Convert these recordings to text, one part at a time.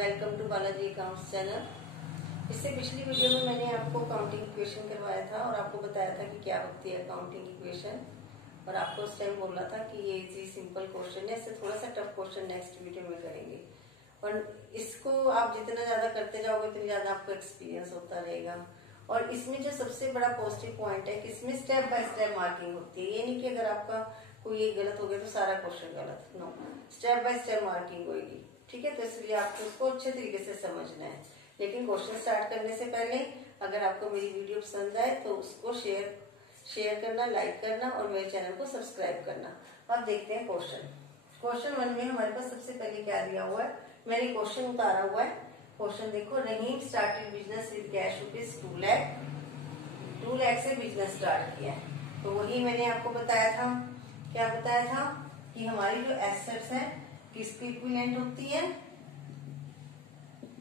Welcome to Balaji accounts channel. इससे पिछली video में मैंने आपको काउंटिंग इक्वेशन करवाया था और आपको बताया था कि क्या होती है काउंटिंग इक्वेशन, और आपको उस टाइम बोला था कि ये इजी सिंपल क्वेश्चन है, इससे थोड़ा सा टफ क्वेश्चन नेक्स्ट वीडियो में करेंगे। और इसको आप जितना ज्यादा करते जाओगे उतना ज्यादा आपको एक्सपीरियंस होता रहेगा। और इसमें जो सबसे बड़ा पॉजिटिव पॉइंट है कि इसमें स्टेप बाय स्टेप मार्किंग होती है। ये नहीं कि अगर आपका कोई एक गलत हो गया तो सारा क्वेश्चन गलत, no, step by step marking होगी। ठीक है, तो इसलिए आपको उसको अच्छे तरीके से समझना है। लेकिन क्वेश्चन स्टार्ट करने से पहले अगर आपको मेरी वीडियो पसंद आए तो उसको शेयर करना, लाइक करना और मेरे चैनल को सब्सक्राइब करना। अब देखते हैं क्वेश्चन 1 में हमारे पास सबसे पहले क्या दिया हुआ है। मैंने क्वेश्चन उतारा हुआ है। क्वेश्चन देखो, Rahim started business with cash ₹2 lakh. 2 lakh से बिजनेस स्टार्ट किया है। तो वही मैंने आपको बताया था, क्या बताया था कि हमारी जो एसेट्स है किसकी इक्विवेलेंट होती है,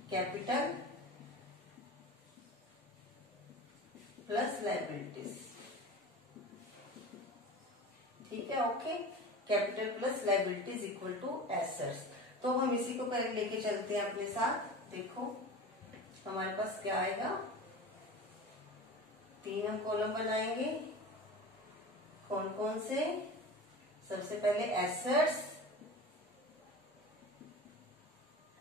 कैपिटल प्लस लायबिलिटीज। ठीक है, okay, capital plus liabilities equal to assets. तो हम इसी को कर लेके चलते हैं अपने साथ। देखो हमारे पास क्या आएगा, 3 हम कॉलम बनाएंगे। कौन कौन से? सबसे पहले एसेट्स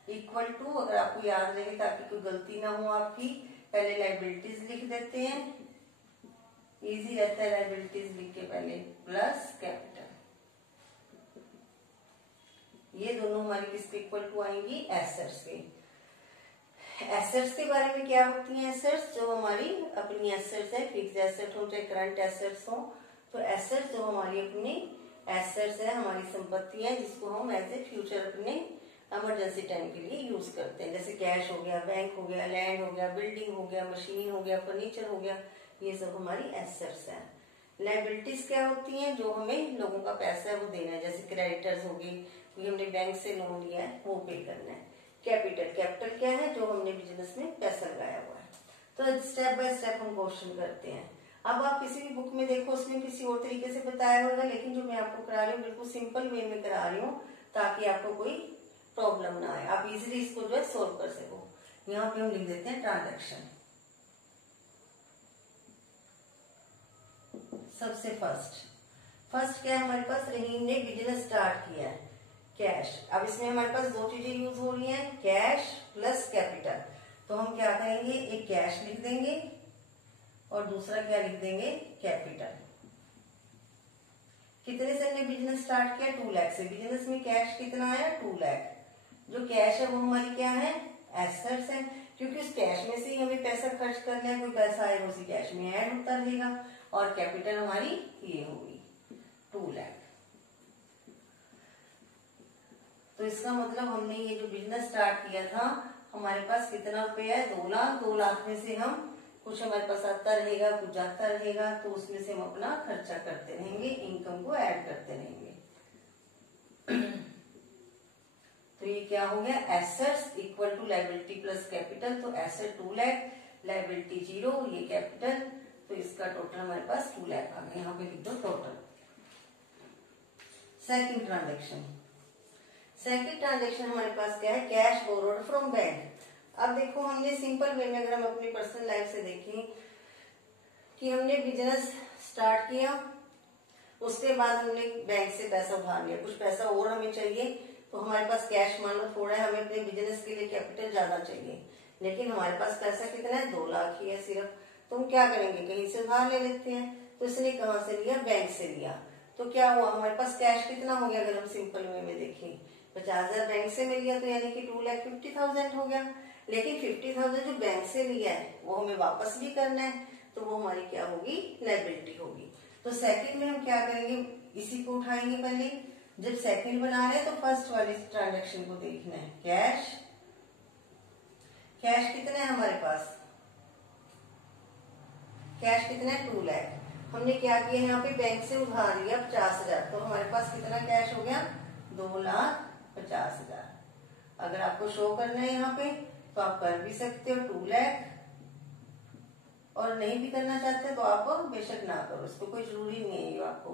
इक्वल टू, अगर आपको याद रहे ताकि कोई गलती ना हो आपकी, पहले लायबिलिटीज लिख देते हैं, इजी रहता है लायबिलिटीज लिख के पहले, प्लस कैपिटल। ये दोनों हमारी किसके इक्वल टू आएंगी, एसेट्स के। एसेट्स के बारे में क्या होती हैं एसेट्स? जो हमारी अपनी एसेट्स है, फिक्स एसेट हो चाहे करंट एसेट्स हो। तो एसेट्स जो हमारी अपनी एसेट्स है, हमारी संपत्ति है, जिसको हम एज ए फ्यूचर अपने इमरजेंसी टाइम के लिए यूज करते हैं। जैसे कैश हो गया, बैंक हो गया, लैंड हो गया, बिल्डिंग हो गया, मशीन हो गया, फर्नीचर हो गया, ये सब हमारी एसेट्स हैं। लायबिलिटीज क्या होती हैं? जो हमें लोगों का पैसा है वो देना है, जैसे क्रेडिटर्स हो गई, क्योंकि हमने बैंक से लोन लिया है वो पे करना है। कैपिटल क्या है? जो हमने बिजनेस में पैसा लगाया हुआ है। तो स्टेप बाय स्टेप हम क्वेश्चन करते हैं। अब आप किसी भी बुक में देखो, उसमें किसी और तरीके से बताया होगा, लेकिन जो मैं आपको करा रही हूँ बिल्कुल सिंपल वे में करा रही हूँ, ताकि आपको कोई प्रॉब्लम ना आए, आप इजीली इसको जो है सोल्व कर सको। यहाँ पे हम लिख देते हैं ट्रांजैक्शन। सबसे फर्स्ट क्या है हमारे पास, रहीम ने बिजनेस स्टार्ट किया है, कैश। अब इसमें हमारे पास 2 चीजें यूज हो रही हैं, कैश प्लस कैपिटल। तो हम क्या करेंगे, एक कैश लिख देंगे और दूसरा क्या लिख देंगे, कैपिटल। कितने से हमने बिजनेस स्टार्ट किया, 2 लाख से। बिजनेस में कैश कितना आया, 2 लाख। जो कैश है वो हमारी क्या है, एसेट्स है, क्योंकि उस कैश में से ही हमें पैसा खर्च करना है, कोई पैसा आएगा उसी कैश में ऐड होता रहेगा। और कैपिटल हमारी ये होगी 2 लाख। तो इसका मतलब हमने ये जो बिजनेस स्टार्ट किया था, हमारे पास कितना रुपया है, 2 लाख। 2 लाख में से हम कुछ हमारे पास आता रहेगा, कुछ जाता रहेगा, तो उसमें से हम अपना खर्चा करते रहेंगे, इनकम को ऐड करते रहेंगे। तो ये क्या हो गया, assets equal to liability plus capital. तो एसेट 2 लाख, लायबिलिटी 0, ये कैपिटल, तो इसका टोटल हमारे पास 2 लाख आ गया। यहाँ पे लिख दो टोटल। सेकंड ट्रांजेक्शन हमारे पास क्या है, कैश बोरोड फ्रॉम बैंक। अब देखो हमने सिंपल वे में, अगर हम अपनी पर्सनल लाइफ से देखें कि हमने बिजनेस स्टार्ट किया, उसके बाद हमने बैंक से पैसा उधार लिया, कुछ पैसा और हमें चाहिए, तो हमारे पास कैश मान लो थोड़ा है, हमें अपने बिजनेस के लिए कैपिटल ज्यादा चाहिए, लेकिन हमारे पास पैसा कितना है, 2 लाख ही है सिर्फ। तो हम क्या करेंगे, कहीं से उधार ले लेते हैं। तो इसने कहाँ से लिया, बैंक से लिया। तो क्या हुआ, हमारे पास कैश कितना हो गया, अगर हम सिंपल वे में देखें, 50,000 बैंक से मिल गया, तो यानी कि 2,50,000 हो गया। लेकिन 50,000 जो बैंक से लिया है वो हमें वापस भी करना है, तो वो हमारी क्या होगी, लायबिलिटी होगी। तो सेकंड में हम क्या करेंगे, इसी को उठाएंगे पहले। जब सेकंड बना रहे हैं तो फर्स्ट वाली ट्रांजैक्शन को देखना है, कैश कितना है हमारे पास, कैश कितना है, 2 लाख। हमने क्या किया, यहाँ पे बैंक से उधार लिया 50,000, तो हमारे पास कितना कैश हो गया, 2,50,000। अगर आपको शो करना है यहाँ पे तो आप कर भी सकते हो 2 लाख, और नहीं भी करना चाहते तो आप बेशक ना करो, इसको कोई जरूरी नहीं है ये आपको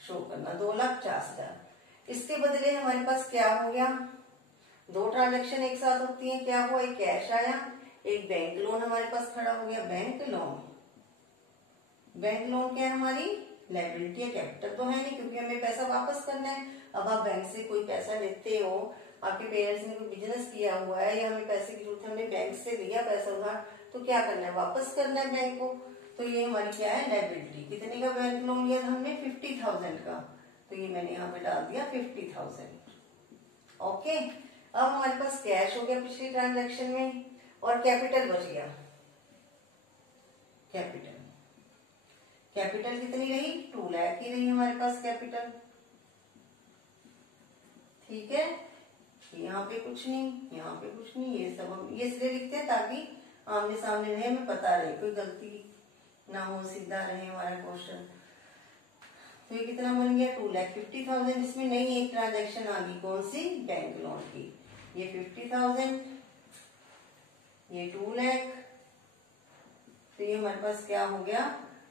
शो करना, 2,50,000। इसके बदले हमारे पास क्या हो गया, दो ट्रांजैक्शन एक साथ होती हैं, क्या हुआ, एक कैश आया, एक बैंक लोन हमारे पास खड़ा हो गया। बैंक लोन, बैंक लोन क्या है हमारी लायबिलिटी है, कैपिटल तो है नहीं क्योंकि हमें पैसा वापस करना है। अब आप बैंक से कोई पैसा लेते हो, आपके पेरेंट्स ने कोई बिजनेस किया हुआ है या हमें पैसे की जरूरत है, हमने बैंक से लिया पैसा उधार, तो क्या करना है, वापस करना है बैंक को। तो ये हमारी क्या है लायबिलिटी। कितने का बैंक लोन लिया था हमने 50,000 का, तो ये मैंने यहाँ पे डाल दिया 50,000। ओके, अब हमारे पास कैश हो गया पिछली ट्रांजैक्शन में और कैपिटल बच गया। कैपिटल, कैपिटल कितनी रही 2 लाख की रही हमारे पास कैपिटल। ठीक है, यहाँ पे कुछ नहीं, यहाँ पे कुछ नहीं, ये सब हम ये इसलिए लिखते हैं ताकि आमने सामने रहे, हमें पता रहे, कोई गलती ना हो, सीधा रहे हमारा क्वेश्चन। तो ये कितना बन गया 2,50,000। इसमें नई एक ट्रांजैक्शन आ गई, कौन सी, बैंक लोन की। ये 50,000, ये 2 लाख, तो ये हमारे पास क्या हो गया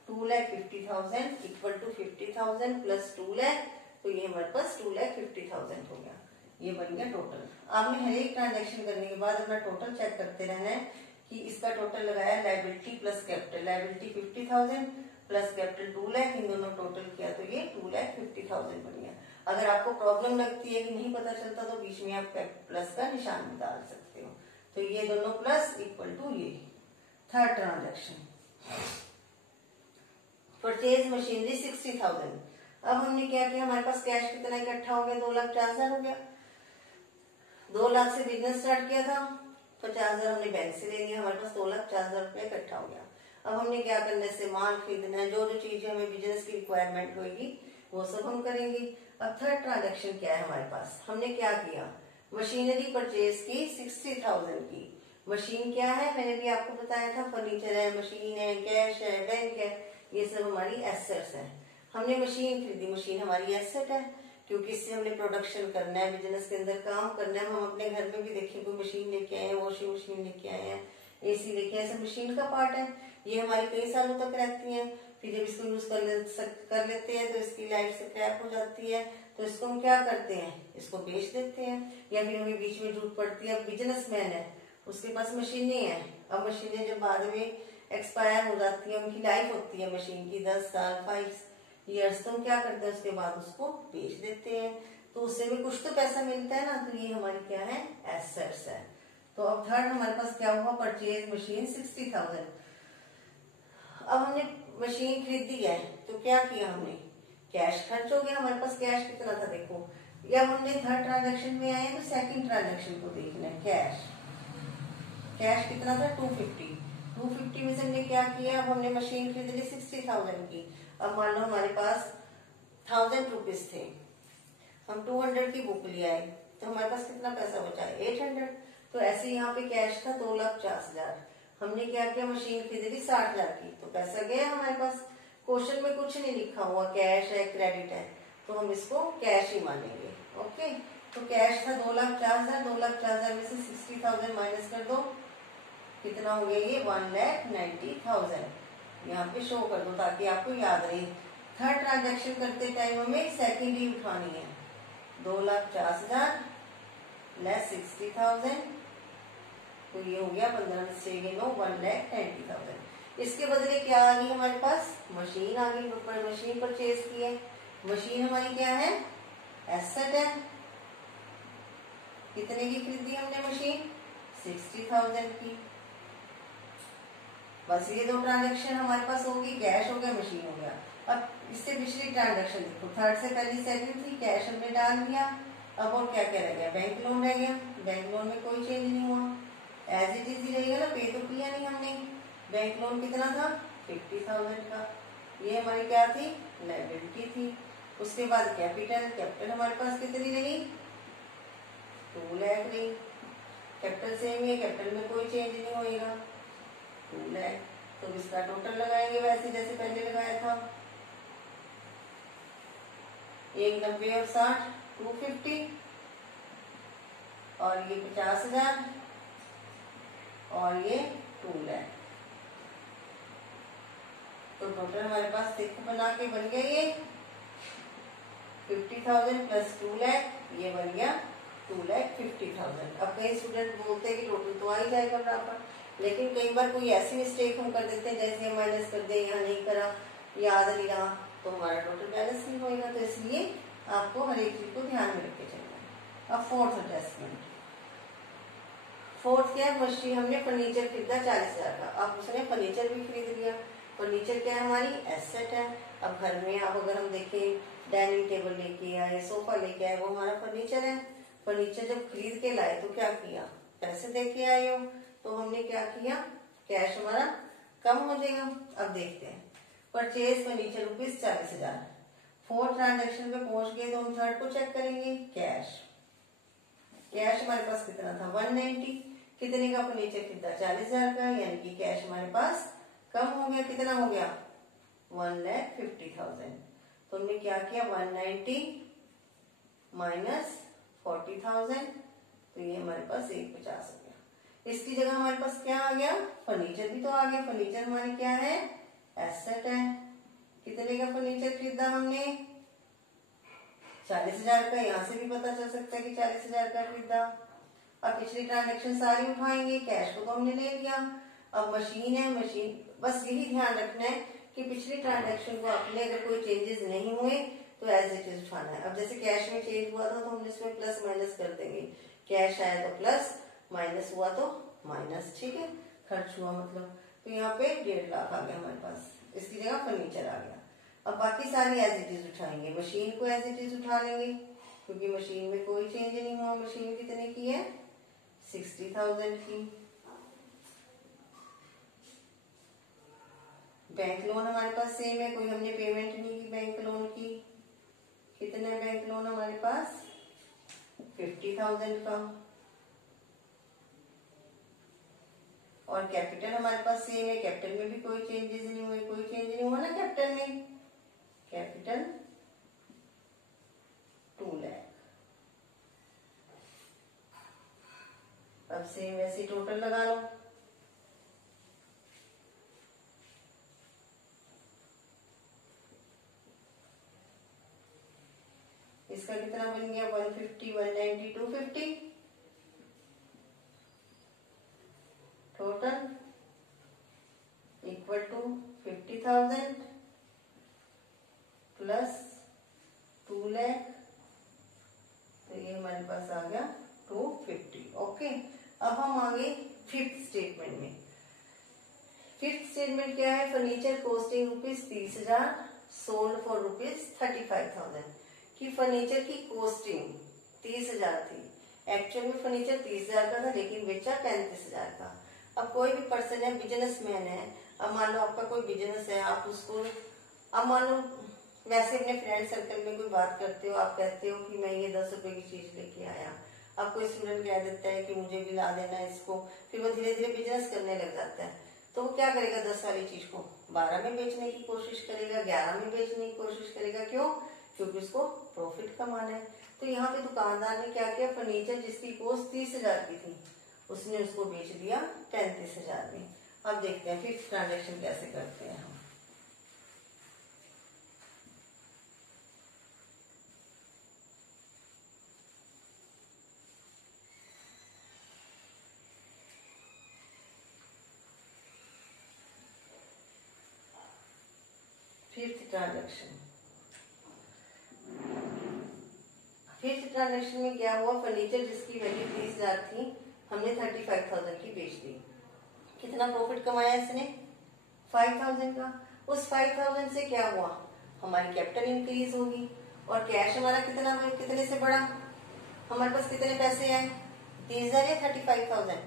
2,50,000 इक्वल टू 50,000 प्लस 2 लाख, तो ये हमारे पास 2,50,000 हो गया। ये बन गया टोटल। आपने हर एक ट्रांजैक्शन करने के बाद अपना टोटल चेक करते रहना है कि इसका टोटल लगाया liability plus capital, liability 50,000 plus capital 2 lakh, इन दोनों टोटल किया तो ये 2,50,000 बन गया। अगर आपको प्रॉब्लम लगती है कि नहीं पता चलता तो बीच में आप प्लस का निशान भी डाल सकते हो। तो ये दोनों प्लस इक्वल टू ये थर्ड ट्रांजैक्शन, परचेज मशीनरी 60,000। अब हमने क्या किया, हमारे पास कैश कितना इकट्ठा हो गया 2,50,000 हो गया। 2 लाख से बिजनेस स्टार्ट किया था, 50,000 हमने बैंक से ले लिया, हमारे पास 2,50,000 रुपया इकट्ठा हो गया। अब हमने क्या करना है, इससे माल खरीदना है, जो जो चीजें हमें बिजनेस की रिक्वायरमेंट होगी वो सब हम करेंगे। अब थर्ड ट्रांजैक्शन क्या है हमारे पास, हमने क्या किया, मशीनरी परचेज की 60,000 की। मशीन क्या है, मैंने भी आपको बताया था, फर्नीचर है, मशीन है, कैश है, बैंक है, ये सब हमारी एसेट्स है। हमने मशीन खरीदी, मशीन हमारी एसेट है क्योंकि इससे हमने प्रोडक्शन करना है, बिजनेस के अंदर काम करना है। हम अपने घर में भी देखिए कोई मशीन लेके आए हैं, वॉशिंग मशीन लेके आए हैं, एसी लेके आए, सब मशीन का पार्ट है। ये हमारी कई सालों तक रहती है, फिर जब इसको यूज कर लेते हैं तो इसकी लाइफ से क्रैक हो जाती है, तो इसको हम क्या करते हैं, इसको बेच देते हैं, या फिर हमें बीच में जरूरत पड़ती है। बिजनेसमैन है, उसके पास मशीनें हैं, अब मशीनें जब बाद में एक्सपायर हो जाती है, उनकी लाइफ होती है मशीन की 10 साल 5 ईयर्स, तो हम क्या करते हैं उसके बाद उसको बेच देते हैं, तो उससे भी कुछ तो पैसा मिलता है ना। तो ये हमारी क्या है, एसेट्स है। तो अब थर्ड हमारे पास क्या हुआ, परचेज मशीन 60,000। अब हमने मशीन खरीदी है तो क्या किया हमने, कैश खर्च हो गया, हमारे पास कैश कितना था देखो। या हमने थर्ड ट्रांजैक्शन में आए तो सेकंड ट्रांजैक्शन को देखना है, कैश, कैश कितना था 250 में से हमने क्या किया, अब हमने मशीन खरीद ली 60,000 की। अब मान लो हमारे पास 1,000 रुपीज थे, हम 200 की बुक ले आए, तो हमारे पास कितना पैसा बचा 800। तो ऐसे यहाँ पे कैश था 2,50,000, हमने क्या किया, मशीन खरीद ली 60,000 की, तो पैसा गया हमारे पास। क्वेश्चन में कुछ नहीं लिखा हुआ कैश है क्रेडिट है, तो हम इसको कैश ही मानेंगे। ओके, तो कैश था 2,50,000, 2,50,000 में से 60,000 माइनस कर दो, कितना हो गया ये 1,90,000। यहाँ पे शो कर दो ताकि आपको याद रहे। थर्ड ट्रांजैक्शन करते टाइम हमें सेकंड ही उठानी है, 2,50,000 लेस 60,000, तो ये हो गया 15 में से 1,90,000। इसके बदले क्या आ गई हमारे पास, मशीन आ गई, मशीन परचेज की है। मशीन हमारी क्या है, एसेट है। कितने की खरीदी हमने मशीन, 60,000 की। बस ये दो ट्रांजैक्शन हमारे पास होगी, कैश हो गया, मशीन हो गया। अब इससे पिछली ट्रांजैक्शन देखो, थर्ड से पहली सेकंड थी, कैश हमने डाल दिया। अब और क्या क्या रह गया, बैंक लोन रह गया। बैंक लोन में कोई चेंज नहीं हुआ, एज इट इज ही रहेगा ना, पे तो किया नहीं हमने। बैंक लोन कितना था 50,000 का, ये हमारी क्या थी, लायबिलिटी थी। उसके बाद कैपिटल, कैपिटल हमारे पास कितनी रही 2 लाख रही। कैपिटल सेम है, कैपिटल में कोई चेंज नहीं होएगा 2 लाख। तो इसका टोटल लगाएंगे वैसे जैसे पहले लगाया था, 1,90 और 60 250, और ये 50,000 और ये 2 लाख। तो टोटल हमारे पास देखो बना के बन गया ये 50,000 प्लस 2 लाख, ये बन गया 2,50,000। अब कई स्टूडेंट बोलते हैं कि टोटल तो आ ही जाएगा बराबर, लेकिन कई बार कोई ऐसी मिस्टेक हम कर देते हैं, जैसे हम माइनस कर दे, यहाँ नहीं करा, याद नहीं रहा, तो हमारा टोटल बैलेंस नहीं होगा। तो इसलिए आपको हर एक चीज को ध्यान में रख के चलना है। अब फोर्थ अटैचमेंट, फोर्थ क्या है, मशीन हमने फर्नीचर खरीदा 40,000 का, अब उसने फर्नीचर भी खरीद लिया। फर्नीचर क्या है, हमारी एसेट है। अब घर में आप अगर हम देखें, डाइनिंग टेबल लेके आए, सोफा लेके आए, वो हमारा फर्नीचर है। फर्नीचर जब खरीद के लाए तो क्या किया, पैसे दे के आए हो, तो हमने क्या किया, कैश हमारा कम हो जाएगा। अब देखते हैं, परचेज फर्नीचर ₹40,000। फोर्थ ट्रांजेक्शन पे पहुंच गए तो हम थर्ड को चेक करेंगे, कैश। कैश हमारे पास कितना था, 190। कितने का फर्नीचर खरीदा, 40,000 का, यानी कि कैश हमारे पास कम हो गया। कितना हो गया, 1,50,000। तो हमने क्या किया, 190 माइनस 40,000, तो ये हमारे पास 150 हो गया। इसकी जगह हमारे पास क्या आ गया, फर्नीचर भी तो आ गया। फर्नीचर हमारी क्या है, एसेट है। कितने का फर्नीचर खरीदा हमने, 40,000 का। यहां से भी पता चल सकता है कि 40,000 का खरीदा। अब पिछली ट्रांजेक्शन सारी उठाएंगे, कैश को तो हमने ले लिया। अब मशीन है, मशीन बस यही ध्यान रखना है कि पिछली ट्रांजेक्शन को आपने अगर कोई चेंजेस नहीं हुए तो एज इट इज उठाना है। अब जैसे कैश में चेंज हुआ था तो हम इसमें प्लस माइनस कर देंगे, कैश आया तो प्लस, माइनस हुआ तो माइनस, ठीक है, खर्च हुआ मतलब। तो यहाँ पे 1.5 लाख आ गया हमारे पास, इसकी जगह फर्नीचर आ गया। अब बाकी सारी एज इट इज उठाएंगे, मशीन को एज इट इज उठा लेंगे क्योंकि मशीन में कोई चेंज नहीं हुआ। मशीन कितने की है, 60,000 की। बैंक लोन हमारे पास सेम है, कोई हमने पेमेंट नहीं की बैंक लोन की। कितने बैंक लोन हमारे पास, 50,000 का। और कैपिटल हमारे पास सेम है, कैपिटल में भी कोई चेंजेस नहीं हुए, कोई चेंज नहीं हुआ ना कैपिटल में। कैपिटल 2 लाख। अब सेम वैसे टोटल लगा लो, इसका कितना बन गया, 150, 190, 250। Total equal to 50,000 plus 2 lakh, तो ये हमारे पास आ गया 250। ओके, अब हम आगे फिफ्थ स्टेटमेंट में। फिफ्थ स्टेटमेंट क्या है, फर्नीचर कॉस्टिंग ₹30,000 सोल्ड फॉर ₹35,000। कि फर्नीचर की कॉस्टिंग 30,000 थी, एक्चुअल में फर्नीचर 30,000 का था लेकिन बेचा 35,000 का। अब कोई भी पर्सन है, बिजनेसमैन है, अब मान लो आपका कोई बिजनेस है, आप उसको, अब मान लो वैसे अपने फ्रेंड सर्कल में कोई बात करते हो, आप कहते हो कि मैं ये 10 रुपए की चीज लेके आया, अब कोई स्टूडेंट कह देता है कि मुझे भी ला देना इसको, फिर वो धीरे धीरे बिजनेस करने लग जाता है। तो वो क्या करेगा, 10 वाली चीज को 12 में बेचने की कोशिश करेगा, 11 में बेचने की कोशिश करेगा। क्यों, क्योंकि उसको प्रॉफिट कमाना है। तो यहाँ पे दुकानदार ने क्या किया, फर्नीचर जिसकी कॉस्ट 30,000 की थी उसने उसको बेच दिया 35,000 में। अब देखते हैं फिफ्थ ट्रांजेक्शन कैसे करते हैं हम। फिफ्थ ट्रांजेक्शन, फिफ्थ ट्रांजेक्शन में क्या हुआ, फर्नीचर जिसकी वैल्यू 30,000 थी हमने 35,000 की बेच दी। कितना प्रॉफिट कमाया इसने, 5,000 का। उस 5,000 से क्या हुआ, हमारी कैपिटल इंक्रीज होगी। और कैश हमारा कितना, कितने से बढ़ा, हमारे पास कितने पैसे आए, 30,000 या 35,000,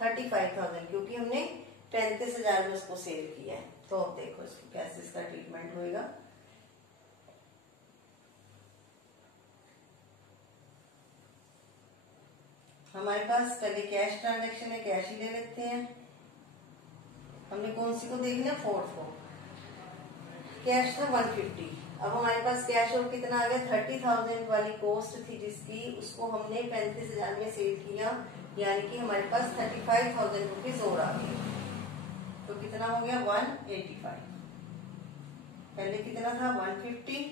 35,000, क्योंकि हमने 35,000 में उसको सेल किया है। तो अब देखो इसको कैसे इसका ट्रीटमेंट होएगा। हमारे पास पहले कैश ट्रांजैक्शन है, कैश ही ले लेते हैं। हमने कौन सी को देखना, फोर्थ को। कैश था 150, अब हमारे पास कैश और कितना आ गया, 30,000 वाली कॉस्ट थी जिसकी, उसको हमने 35,000 में सेल किया, यानी कि हमारे पास 35,000 रुपीज और आ गए। तो कितना हो गया, 185। पहले कितना था, 150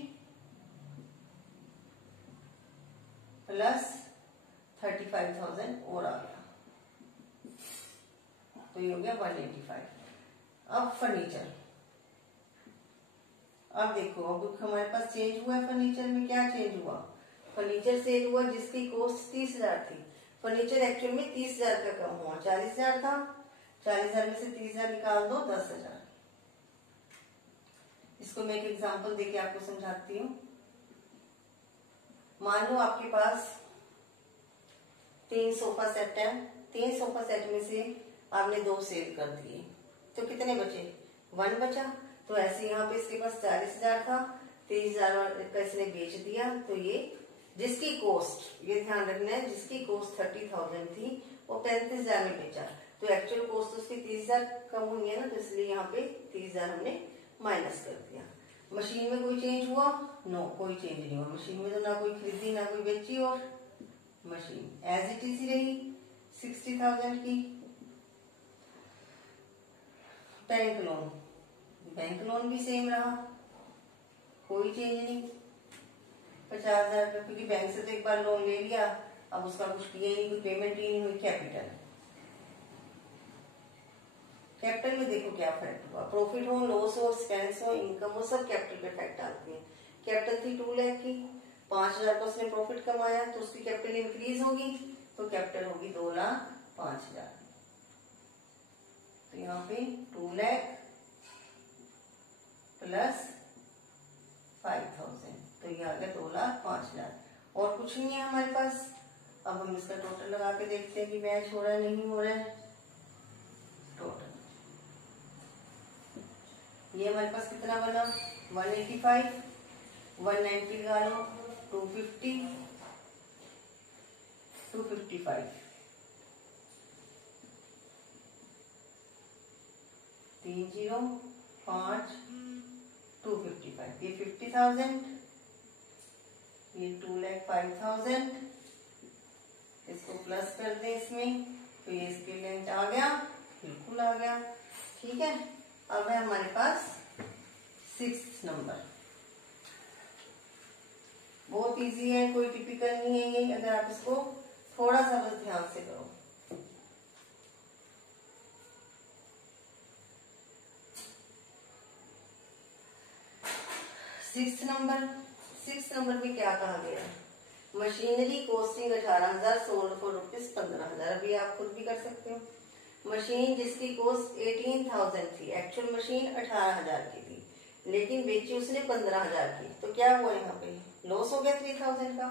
प्लस 35,000 और आ गया, तो ये हो गया 185। अब फर्नीचर, अब देखो अब हमारे पास चेंज हुआ है फर्नीचर में। क्या चेंज हुआ? फर्नीचर सेल हुआ जिसकी कॉस्ट 30,000 थी। फर्नीचर एक्चुअल में 30,000 का कम हुआ, 40,000 था। 40,000 में से 30,000 निकाल दो, 10,000। इसको मैं एक एग्जांपल देके आपको समझाती हूँ। मान लो आपके पास 3 सोफा सेट है। 3 सोफा सेट में से आपने 2 सेल कर दिए, तो कितने बचे? 1 बचा। तो ऐसे यहाँ पे इसके पास 40,000 था, 30,000 का इसने बेच दिया। तो ये जिसकी कॉस्ट, ये ध्यान रखना है, जिसकी कॉस्ट 30,000 थी वो 35,000 में बेचा। तो एक्चुअल कॉस्ट उसकी 30,000 कम हुई है ना, तो इसलिए यहाँ पे 30,000 हमने माइनस कर दिया। मशीन में कोई चेंज हुआ? नो, कोई चेंज नहीं हुआ। मशीन में तो ना कोई खरीदी ना कोई बेची, और मशीन एज इट इज रही 60,000 की। बैंक लोन, बैंक लोन भी सेम रहा, कोई चेंज नहीं। 50,000 का, क्योंकि बैंक से तो एक बार लोन ले लिया, अब उसका कुछ किया ही नहीं, कोई पेमेंट ही नहीं हुई। कैपिटल, कैपिटल में देखो क्या इफेक्ट हुआ। प्रॉफिट हो, लॉस हो, एक्सपेंस हो, इनकम हो, सब कैपिटल पे इफेक्ट आती है। कैपिटल थी 2 लाख की, 5,000 का उसने प्रॉफिट कमाया, तो उसकी कैपिटल इंक्रीज होगी, तो कैपिटल होगी 2,05,000। तो यहाँ पे 2 लाख प्लस 5,000, तो ये आ गया 2,05,000। और कुछ नहीं है हमारे पास। अब हम इसका टोटल लगा के देखते हैं कि मैच हो रहा है नहीं हो रहा है। टोटल ये हमारे पास कितना बना? 185, 190 लगा लो, 250, 255, 305, 255। ये 50,000, ये 2,05,000। इसको प्लस कर दें इसमें, तो ये इसके लेंथ आ गया, बिल्कुल आ गया। ठीक है, अब है हमारे पास 6th नंबर। बहुत इजी है, कोई टिपिकल नहीं है ये, अगर आप इसको थोड़ा सा बस ध्यान से करो। सिक्स नंबर में क्या कहा गया? Machinery costing 18,000, sold for ₹15,000। अभी आप खुद भी कर सकते हो। मशीन जिसकी कॉस्ट 18,000 थी, एक्चुअल मशीन 18,000 की थी, लेकिन बेची उसने 15,000 की, तो क्या हुआ? यहाँ पे लॉस हो गया 3,000 का।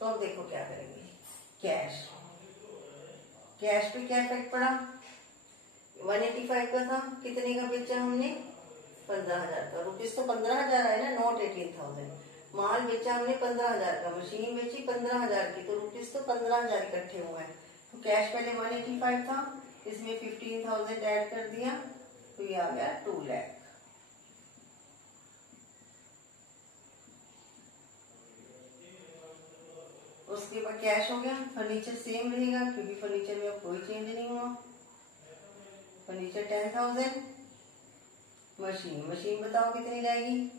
तो अब देखो क्या करेंगे। कैश, कैश पे क्या इफेक्ट पड़ा? 185 का था, कितने का बेचा हमने? 15,000 का। रुपीज तो 15,000 आए ना, नॉट 18,000। माल बेचा हमने 15,000 का, मशीन बेची 15,000 की, तो रुपीज तो 15,000 इकट्ठे हुए हैं। तो कैश पहले 185 था, इसमें 15,000 ऐड कर दिया, तो ये आ गया 2 लाख। उसके बाद कैश हो गया। फर्नीचर सेम रहेगा, क्योंकि फर्नीचर में अब कोई चेंज नहीं हुआ। फर्नीचर 10,000। मशीन बताओ कितनी जाएगी?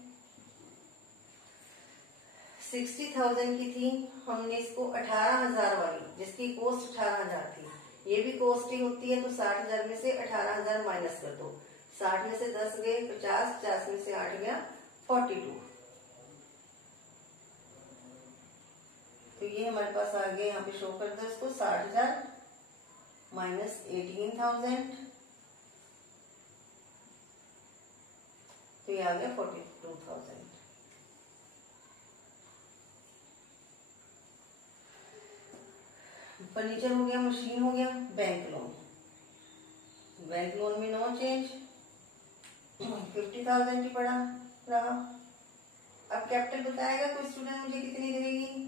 60,000 की थी, हमने इसको 18,000 वाली, जिसकी कॉस्ट 18,000 थी, ये भी कॉस्ट ही होती है, तो 60,000 में से 18,000 माइनस कर दो। 60 में से 10 गए 50, 50 में से 8 गया 42। तो ये हमारे पास आ गया, यहाँ पे शो कर दो इसको, 60,000 माइनस 18,000, तो ये आ गया 42,000। फर्नीचर हो गया, मशीन हो गया। बैंक लोन, बैंक लोन में नो चेंज, 50,000 की पड़ा रहा। अब कैपिटल बताएगा कोई स्टूडेंट मुझे कितनी रहेगी?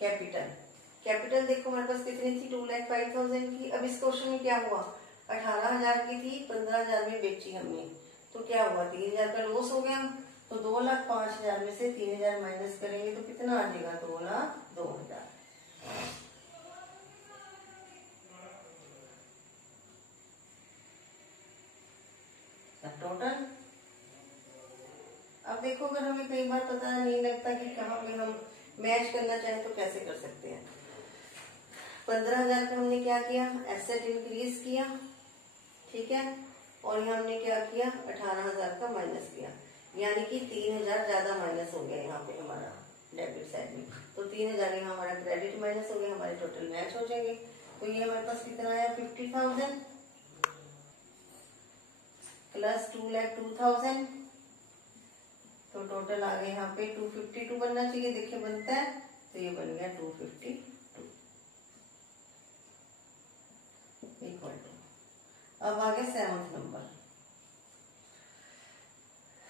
कैपिटल देखो हमारे पास कितनी थी? 2,05,000 की। अब इस क्वेश्चन में क्या हुआ? 18,000 की थी, 15,000 में बेची हमने, तो क्या हुआ? 3,000 का लॉस हो गया। तो 2,05,000 में से 3,000 माइनस करेंगे तो कितना आ जाएगा? 2,02,000। टोटल। अब देखो, अगर हमें कई बार पता नहीं लगता कि कहाँ पे हम मैच करना चाहे तो कैसे कर सकते हैं। 15,000 का हमने क्या किया, एसेट इंक्रीज किया, ठीक है, और यहाँ हमने क्या किया, 18,000 का माइनस किया, यानी कि 3,000 ज्यादा माइनस हो गया यहाँ पे हमारा डेबिट साइड में। तो 3,000 यहाँ हमारा क्रेडिट माइनस हो गया, हमारे टोटल मैच हो जाएंगे। तो ये हमारे पास कितना आया, 50,000 प्लस 2,02,000, तो टोटल आ गया यहाँ पे 252 बनना चाहिए। देखिए बनता है, तो ये बन गया 252 इक्वल टू। अब आ गया 7th नंबर।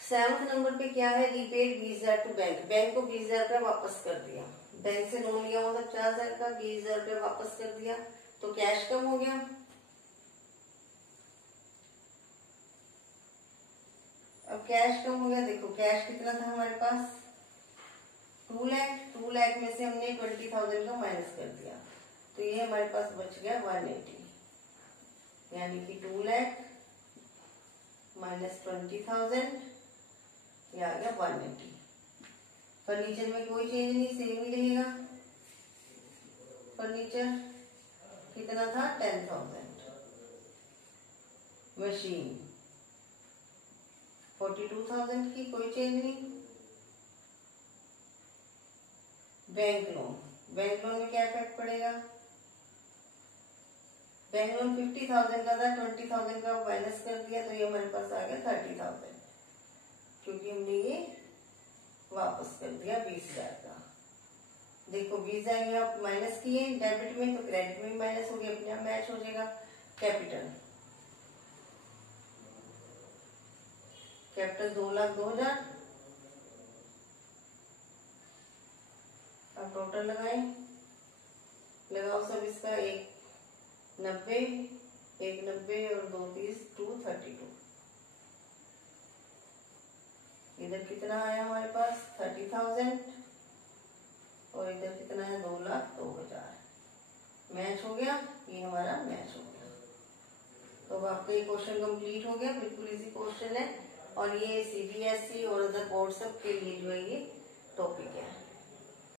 7th नंबर पे क्या है, रीपेड 20,000 टू बैंक। बैंक को 20,000 रुपया वापस कर दिया, बैंक से लोन लिया मतलब 4,000 का, 20,000 रुपया वापस कर दिया, तो कैश कम हो गया। अब कैश कम हो गया, देखो कैश कितना था हमारे पास, 2 लाख। 2 लाख में से हमने 20,000 का माइनस कर दिया, तो ये हमारे पास बच गया 180, यानी कि 2 लाख माइनस 20,000, ये आ गया 180। फर्नीचर में कोई चेंज नहीं, सेम ही रहेगा। फर्नीचर कितना था, 10,000। मशीन 42,000 की, कोई चेंज नहीं। बैंक लोन, बैंक लोन में क्या इफेक्ट पड़ेगा, बैंक लोन 50,000 का था, 20,000 का माइनस कर दिया, तो ये हमारे पास आ गया 30,000, क्योंकि हमने ये वापस कर दिया 20,000 का। देखो 20,000 यहाँ माइनस किए डेबिट में, तो क्रेडिट में माइनस हो गया, अपने आप मैच हो जाएगा। कैपिटल 2,02,000। अब टोटल लगाएं, लगाओ सब इसका, 1,90, 1,90 और 2,30 232। इधर कितना आया हमारे पास, 30,000, और इधर कितना है, 2,02,000। मैच हो गया, ये हमारा मैच हो गया। तो अब आपका ये क्वेश्चन कंप्लीट हो गया, बिल्कुल इजी क्वेश्चन है, और ये CBSE और अदर बोर्ड सब के लिए जो है ये टॉपिक है।